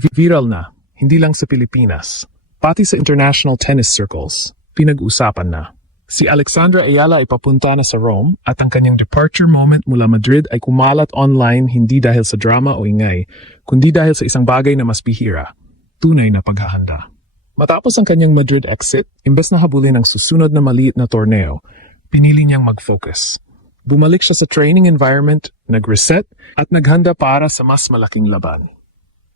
Viral na, hindi lang sa Pilipinas, pati sa international tennis circles, pinag-usapan na. Si Alexandra Ayala ay papunta na sa Rome at ang kanyang departure moment mula Madrid ay kumalat online hindi dahil sa drama o ingay, kundi dahil sa isang bagay na mas bihira, tunay na paghahanda. Matapos ang kanyang Madrid exit, imbes na habulin ang susunod na maliit na torneo, pinili niyang mag-focus. Bumalik siya sa training environment, nag-reset at naghanda para sa mas malaking laban.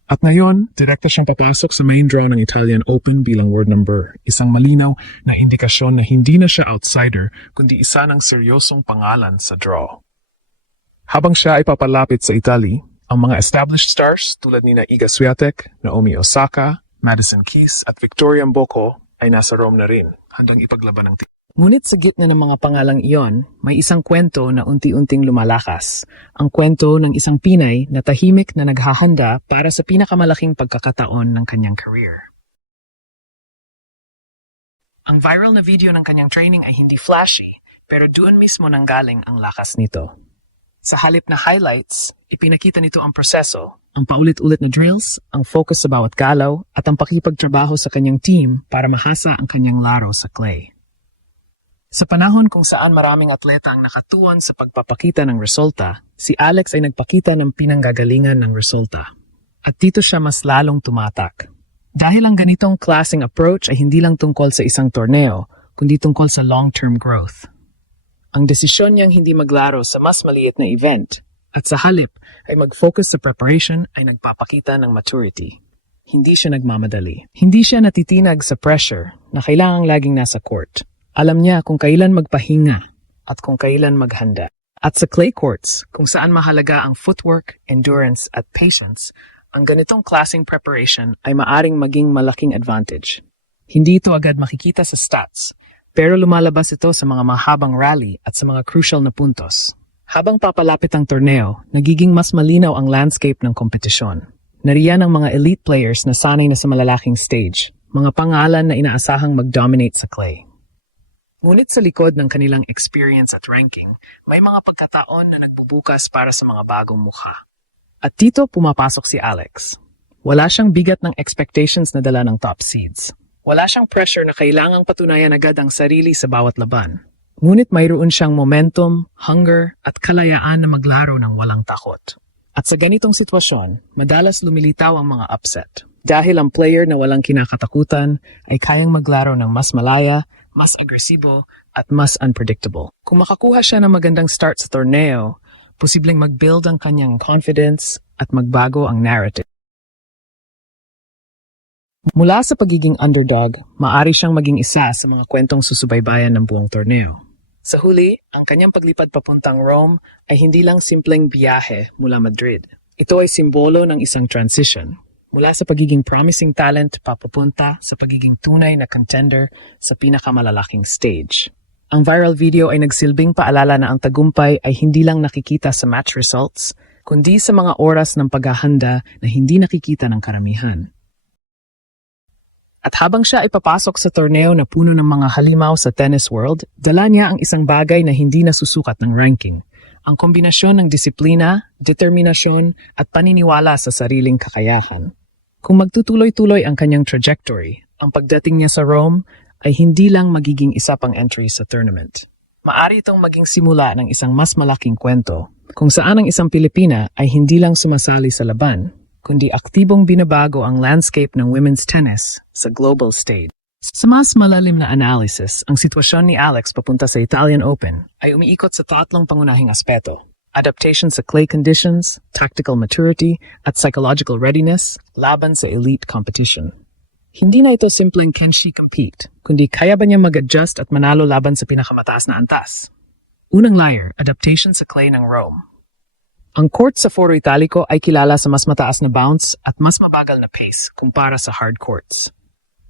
At ngayon, direkta siyang papasok sa main draw ng Italian Open bilang world number, isang malinaw na indikasyon na hindi na siya outsider kundi isa ng seryosong pangalan sa draw. Habang siya ay papalapit sa Italy, ang mga established stars tulad ni Iga Swiatek, Naomi Osaka, Madison Keys at Victoria Mboko ay nasa Rome na rin, handang ipaglaban ng Ngunit sa gitna ng mga pangalang iyon, may isang kwento na unti-unting lumalakas. Ang kwento ng isang Pinay na tahimik na naghahanda para sa pinakamalaking pagkakataon ng kanyang career. Ang viral na video ng kanyang training ay hindi flashy, pero doon mismo nanggaling ang lakas nito. Sa halip na highlights, ipinakita nito ang proseso, ang paulit-ulit na drills, ang focus sa bawat galaw, at ang pakipagtrabaho sa kanyang team para mahasa ang kanyang laro sa clay. Sa panahon kung saan maraming atleta ang nakatuon sa pagpapakita ng resulta, si Alex ay nagpakita ng pinanggagalingan ng resulta. At dito siya mas lalong tumatak. Dahil ang ganitong klaseng approach ay hindi lang tungkol sa isang torneo, kundi tungkol sa long-term growth. Ang desisyon niyang hindi maglaro sa mas maliit na event, at sa halip ay mag-focus sa preparation ay nagpapakita ng maturity. Hindi siya nagmamadali. Hindi siya natitinag sa pressure na kailangang laging nasa court. Alam niya kung kailan magpahinga at kung kailan maghanda. At sa clay courts, kung saan mahalaga ang footwork, endurance at patience, ang ganitong klaseng preparation ay maaring maging malaking advantage. Hindi ito agad makikita sa stats, pero lumalabas ito sa mga mahabang rally at sa mga crucial na puntos. Habang papalapit ang torneo, nagiging mas malinaw ang landscape ng kompetisyon. Nariyan ang mga elite players na sanay na sa malalaking stage, mga pangalan na inaasahang mag-dominate sa clay. Ngunit sa likod ng kanilang experience at ranking, may mga pagkataon na nagbubukas para sa mga bagong mukha. At dito pumapasok si Alex. Wala siyang bigat ng expectations na dala ng top seeds. Wala siyang pressure na kailangang patunayan agad ang sarili sa bawat laban. Ngunit mayroon siyang momentum, hunger, at kalayaan na maglaro ng walang takot. At sa ganitong sitwasyon, madalas lumilitaw ang mga upset. Dahil ang player na walang kinakatakutan ay kayang maglaro ng mas malaya, mas agresibo, at mas unpredictable. Kung makakuha siya ng magandang start sa torneo, posibleng mag-build ang kanyang confidence at magbago ang narrative. Mula sa pagiging underdog, maaari siyang maging isa sa mga kwentong susubaybayan ng buong torneo. Sa huli, ang kanyang paglipad papuntang Rome ay hindi lang simpleng biyahe mula Madrid. Ito ay simbolo ng isang transition. Mula sa pagiging promising talent papupunta sa pagiging tunay na contender sa pinakamalalaking stage. Ang viral video ay nagsilbing paalala na ang tagumpay ay hindi lang nakikita sa match results, kundi sa mga oras ng paghahanda na hindi nakikita ng karamihan. At habang siya ay papasok sa torneo na puno ng mga halimaw sa tennis world, dala niya ang isang bagay na hindi nasusukat ng ranking. Ang kombinasyon ng disiplina, determinasyon at paniniwala sa sariling kakayahan. Kung magtutuloy-tuloy ang kanyang trajectory, ang pagdating niya sa Rome ay hindi lang magiging isa pang entry sa tournament. Maari itong maging simula ng isang mas malaking kwento, kung saan ang isang Pilipina ay hindi lang sumasali sa laban, kundi aktibong binabago ang landscape ng women's tennis sa global stage. Sa mas malalim na analysis, ang sitwasyon ni Alex papunta sa Italian Open ay umiikot sa tatlong pangunahing aspeto. Adaptation sa clay conditions, tactical maturity, at psychological readiness laban sa elite competition. Hindi na ito simpleng can she compete, kundi kaya ba niya mag-adjust at manalo laban sa pinakamataas na antas. Unang layer, adaptation sa clay ng Rome. Ang court sa Foro Italico ay kilala sa mas mataas na bounce at mas mabagal na pace kumpara sa hard courts.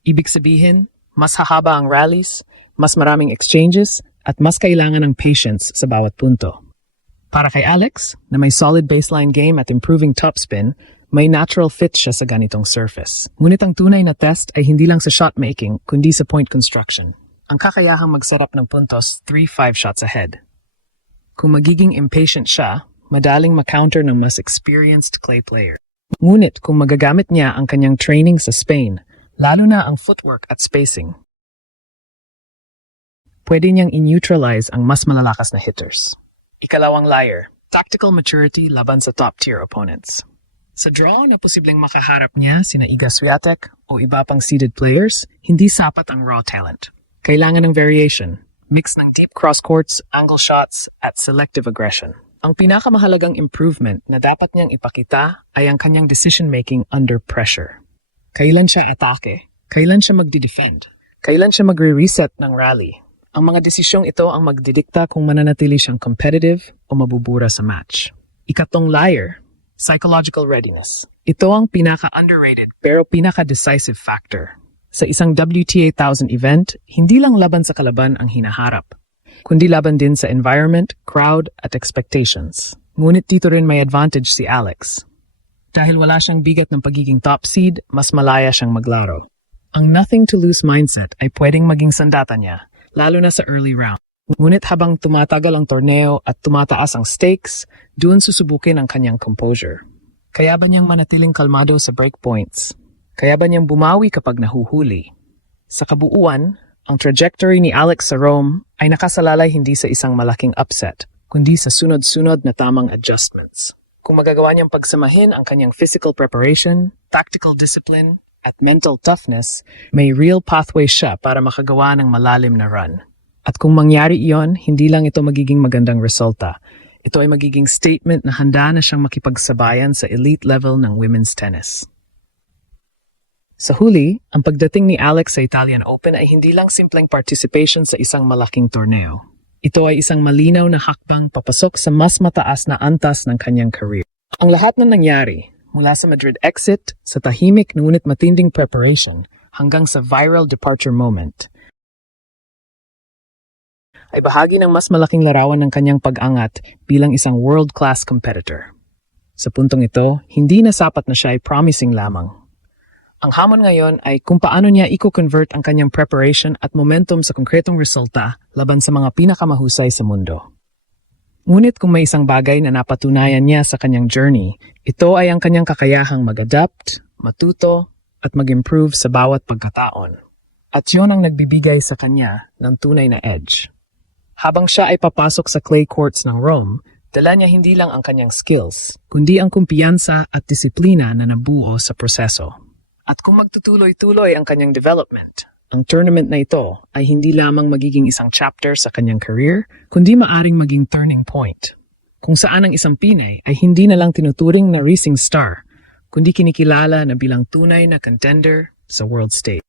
Ibig sabihin, mas hahaba ang rallies, mas maraming exchanges, at mas kailangan ng patience sa bawat punto. Para kay Alex, na may solid baseline game at improving topspin, may natural fit siya sa ganitong surface. Ngunit ang tunay na test ay hindi lang sa shot making, kundi sa point construction. Ang kakayahang mag-setup ng puntos 3-5 shots ahead. Kung magiging impatient siya, madaling ma-counter ng mas experienced clay player. Ngunit kung magagamit niya ang kanyang training sa Spain, lalo na ang footwork at spacing, pwede niyang in-neutralize ang mas malalakas na hitters. Ikalawang layer, tactical maturity laban sa top-tier opponents. Sa draw na posibleng makaharap niya sina Iga Swiatek o iba pang seeded players, hindi sapat ang raw talent. Kailangan ng variation, mix ng deep cross-courts, angle shots, at selective aggression. Ang pinakamahalagang improvement na dapat niyang ipakita ay ang kanyang decision-making under pressure. Kailan siya atake? Kailan siya magdi-defend? Kailan siya magre-reset ng rally? Ang mga desisyong ito ang magdidikta kung mananatili siyang competitive o mabubura sa match. Ikatong layer, psychological readiness. Ito ang pinaka-underrated pero pinaka-decisive factor. Sa isang WTA 1000 event, hindi lang laban sa kalaban ang hinaharap, kundi laban din sa environment, crowd, at expectations. Ngunit dito rin may advantage si Alex. Dahil wala siyang bigat ng pagiging top seed, mas malaya siyang maglaro. Ang nothing-to-lose mindset ay pwedeng maging sandata niya, lalo na sa early round. Ngunit habang tumatagal ang torneo at tumataas ang stakes, doon susubukin ang kanyang composure. Kaya ba niyang manatiling kalmado sa breakpoints? Kaya ba niyang bumawi kapag nahuhuli? Sa kabuuan, ang trajectory ni Alex sa Rome ay nakasalalay hindi sa isang malaking upset, kundi sa sunod-sunod na tamang adjustments. Kung magagawa niyang pagsamahin ang kanyang physical preparation, tactical discipline, at mental toughness, may real pathway siya para makagawa ng malalim na run. At kung mangyari iyon, hindi lang ito magiging magandang resulta. Ito ay magiging statement na handa na siyang makipagsabayan sa elite level ng women's tennis. Sa huli, ang pagdating ni Alex sa Italian Open ay hindi lang simpleng participation sa isang malaking torneo. Ito ay isang malinaw na hakbang papasok sa mas mataas na antas ng kanyang career. Ang lahat ng nangyari, mula sa Madrid exit, sa tahimik ngunit matinding preparation, hanggang sa viral departure moment, ay bahagi ng mas malaking larawan ng kanyang pag-angat bilang isang world-class competitor. Sa puntong ito, hindi na sapat na siya ay promising lamang. Ang hamon ngayon ay kung paano niya i-convert ang kanyang preparation at momentum sa konkretong resulta laban sa mga pinakamahusay sa mundo. Ngunit kung may isang bagay na napatunayan niya sa kanyang journey, ito ay ang kanyang kakayahang mag-adapt, matuto, at mag-improve sa bawat pagkataon. At yun ang nagbibigay sa kanya ng tunay na edge. Habang siya ay papasok sa clay courts ng Rome, dala niya hindi lang ang kanyang skills, kundi ang kumpiyansa at disiplina na nabuo sa proseso. At kung magtutuloy-tuloy ang kanyang development, ang tournament na ito ay hindi lamang magiging isang chapter sa kanyang career, kundi maaring maging turning point. Kung saan ang isang Pinay ay hindi na lang tinuturing na rising star, kundi kinikilala na bilang tunay na contender sa world stage.